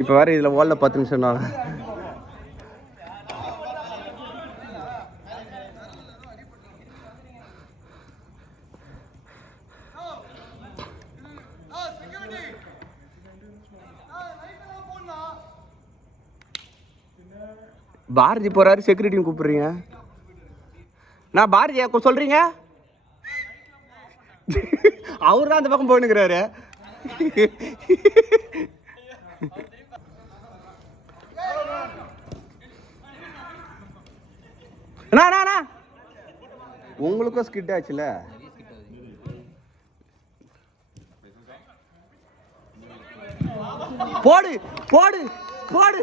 இப்போ வேறு இதில் ஓலில் 10 நிமிஷம் தான். பாரதி போகிறாரு, செக்யூரிட்டின்னு கூப்பிட்றீங்க. நான் பாரதியா சொல்கிறீங்க? அவர் தான் அந்த பக்கம் போயினுக்கிறாரு. உங்களுக்கும் ஸ்கிட் ஆச்சுல. போடு போடு போடு.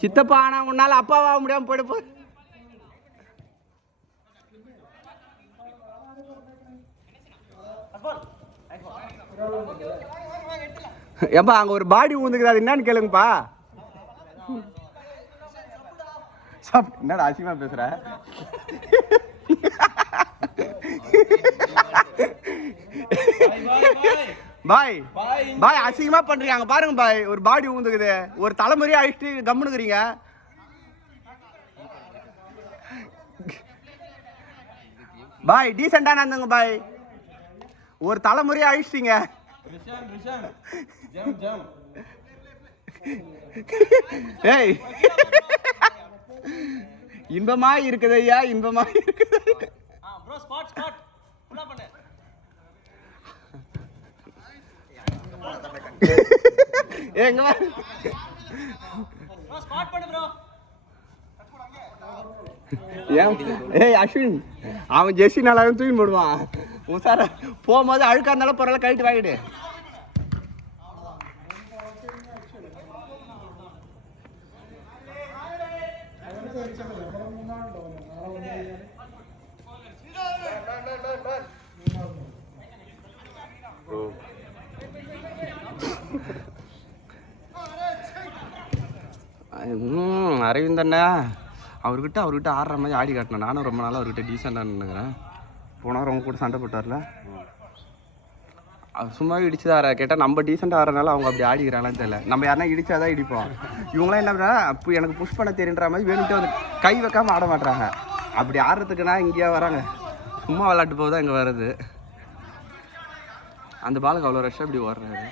சித்தப்பா ஆனா உன்னால அப்பாவா முடியாம போயிட போ. ஏப்பா அங்க ஒரு பாடி ஊந்துக்குது, அது என்னன்னு கேளுங்கப்பா. என்னடா அசிமா பேசுற? பாய் பாய் அசிங்கமா பண்றீங்க. பாருங்க பாய், ஒரு பாடி ஊந்துக்குது, ஒரு தலைமுறையா அழிச்சிட்டு கம்முனுக்குறீங்க. பாய் டீசெண்டா நடந்துங்க பாய், ஒரு தலைமுறையா அழிச்சிட்டீங்க. ஏய் இன்பமா இருக்குது ஐயா, இன்பமா இருக்குது. ஏய் அஸ்வின், அவன் ஜெர்சி நல்லா தூக்கி போடுவான். உசார போகும்போது அழுக்கா இருந்தாலும் பரவாயில்ல, கழிட்டு வாங்கிடு. அரவிந்தண்ணா அவர்கிட்ட ஆடுற மாதிரி ஆடி காட்டினேன். நானும் ரொம்ப நாளாக அவர்கிட்ட டீசெண்டாக நின்றுக்கிறேன். போனால் ரொம்ப கூட சண்டை போட்டார்ல, அவர் சும்மா இடிச்சுதார கேட்டால் நம்ம டீசெண்டாக ஆடுறதுனால அவங்க அப்படி ஆடிக்கிறாங்களான்னு தெரியல. நம்ம யாருன்னா இடிச்சாதான் இடிப்போம். இவங்களாம் என்ன பண்ணா அப்போ எனக்கு புஷ் பண்ண தெரியுன்ற மாதிரி வேணுட்டு வந்து கை வைக்காமல் ஆட மாட்டுறாங்க. அப்படி ஆடுறதுக்குன்னா இங்கேயா வராங்க, சும்மா விளாட்டு போகுதான் இங்கே வர்றது. அந்த பாலுக்கு அவ்வளோ ரஷ்ஷாக இப்படி ஓடுறாரு.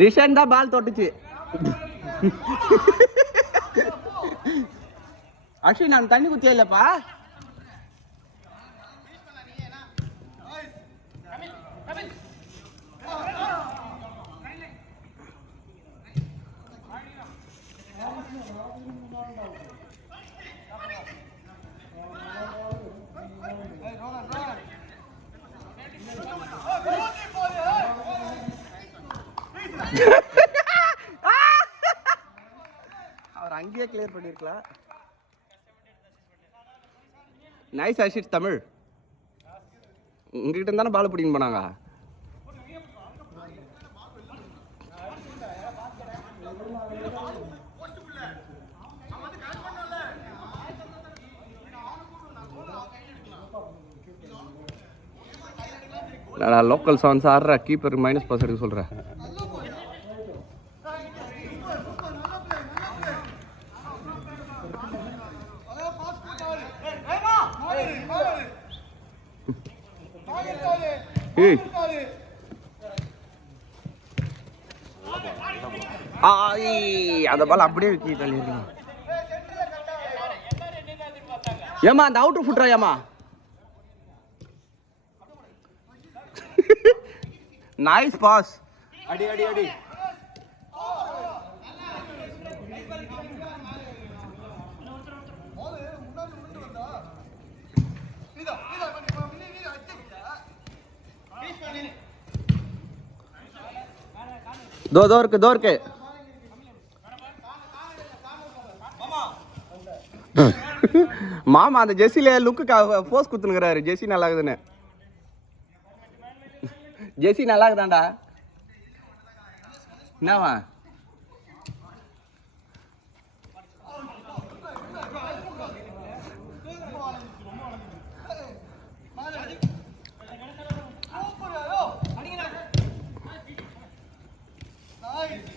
ரிஷன் தான் பால் தொட்டுச்சு. அஸ்வின் நான் தண்ணி குத்தியா இல்லப்பா. அவர் அங்கேயே கிளியர் பண்ணிருக்கலாம். நைஸ் அஷிட் தமிழ். உங்ககிட்ட இருந்தானே பால் பிடிக்க போனாங்க. நான் லோக்கல் சாங்ஸ் ஆடுற கீப்பர் -% எடுக்க சொல்கிறேன். அந்த பால் அப்படியே விக்கி தள்ளி இருக்கு. ஏமா அந்த அவுட்டர் ஃபுட்ரா ஏமா. Nice pass. அடி அடி அடி. दो के மாமா அந்த ஜெர்சில லுக்கு போஸ் குத்துனுக்குறாரு. ஜெர்சி நல்லா இருக்குதுன்னு. ஜெர்சி நல்லா இருக்குதாண்டா. என்னவா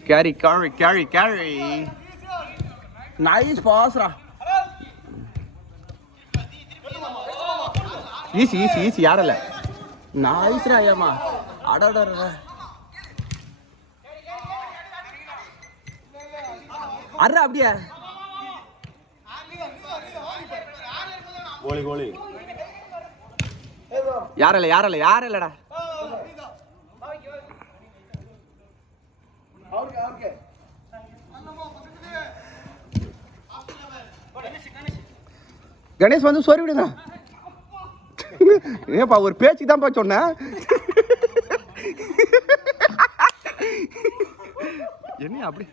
carry carry carry carry nice பாஸ்ரா ஈஸி ஈஸி ஈஸி யாரல நைஸ்ரா ஏமா அடடட அர்ரா அப்படியே கோலி கோலி யாரல யாரல யாரலடா கணேஷ் வந்து சொறி விடுங்க ஏப்பா ஒரு பேச்சு தான்ப்பா சொன்னேன் என்ன அப்படி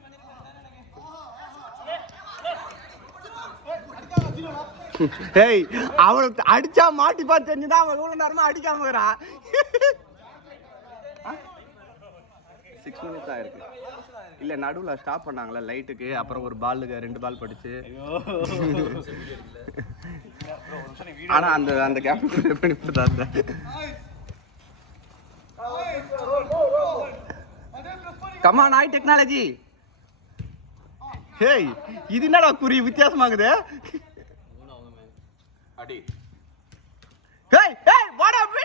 ஏய் அவனுக்கு அடிச்சா மாட்டிப்பா தெரிஞ்சுதான் அவன் இவ்வளவு நேரமா அடிக்காம வரா 6 minutes ஆயிருக்கு இல்ல நடுவுல ஸ்டாப் பண்ணாங்களா லைட்டுக்கு அப்புறம் ஒரு பாலுக்கு 2 பால் படிச்சு ஆனா அந்த அந்த கேப் பண்ணிட்டாங்க come on high technology hey இது என்னடா குறி வித்தியாசமாகுது அடி hey hey what up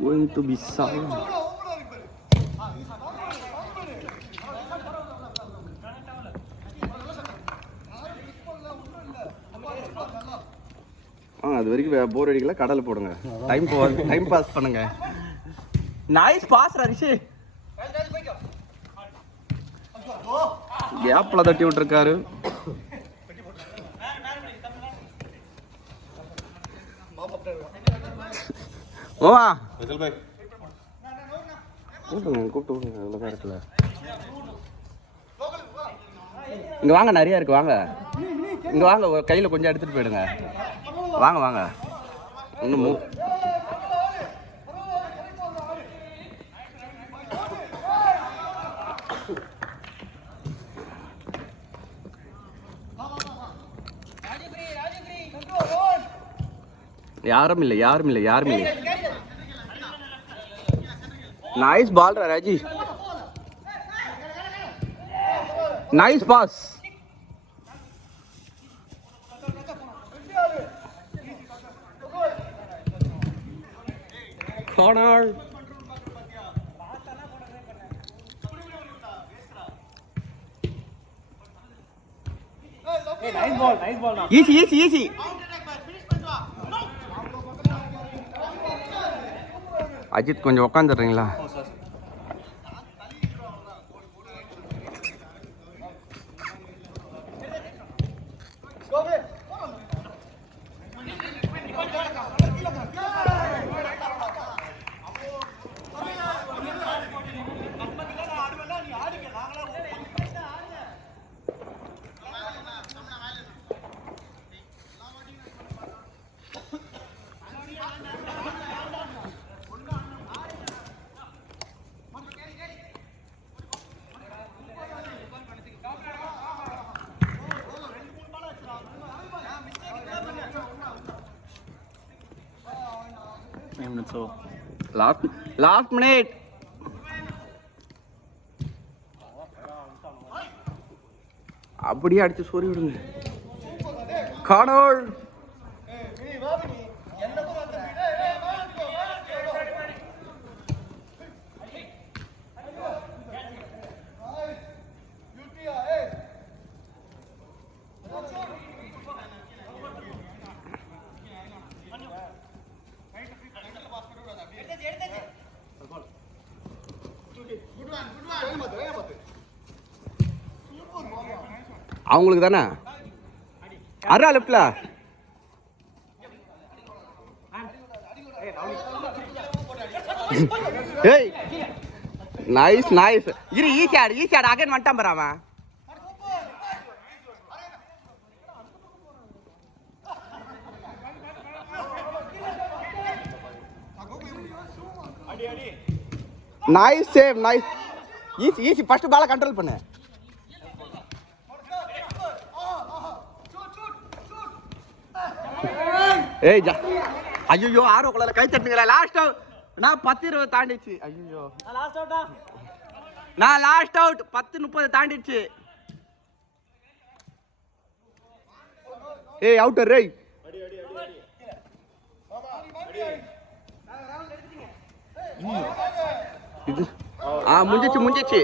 going to be silent அது வரைக்கும் போர் அடிக்கல கடலை போடுங்க டைம் பாஸ் பண்ணுங்க நைஸ் பாஸ் ரிஷி கேப்ல தட்டி விட்டுருக்காரு ஓவா கூப்பிட்டு விடுங்க அவ்வளோதான் இருக்குல்ல இங்கே வாங்க நிறைய இருக்கு வாங்க இங்கே வாங்க கையில் கொஞ்சம் எடுத்துகிட்டு போயிடுங்க வாங்க வாங்க இன்னும் யாரும் இல்லை யாரும் இல்லை யாரும் இல்லை nice ball Raji nice pass corner hey nice ball now easy Ajith கொஞ்சம் உட்காந்துடுறீங்களா last minute அப்படியே அடிச்சு சொறி விடுங்க கார்னர் அவங்களுக்கு தானே அரா லெஃப்ட்ல ஏய் நைஸ் நைஸ் இரு ஈஸியாடு அகைன் வந்துட்டான் பாரு அவன் nice save nice easy first பால கண்ட்ரோல் பண்ணு ஏய் ஐயோ ஆர்வக்குள்ள கை தட்டுங்களா லாஸ்ட் அவுட் நான் 10-20 தாண்டிச்சு ஐயோ நான் லாஸ்ட் அவுட் 10-30 தாண்டிச்சு ஏய் அவுட்டர் ரேய் இது முடிஞ்சிச்சு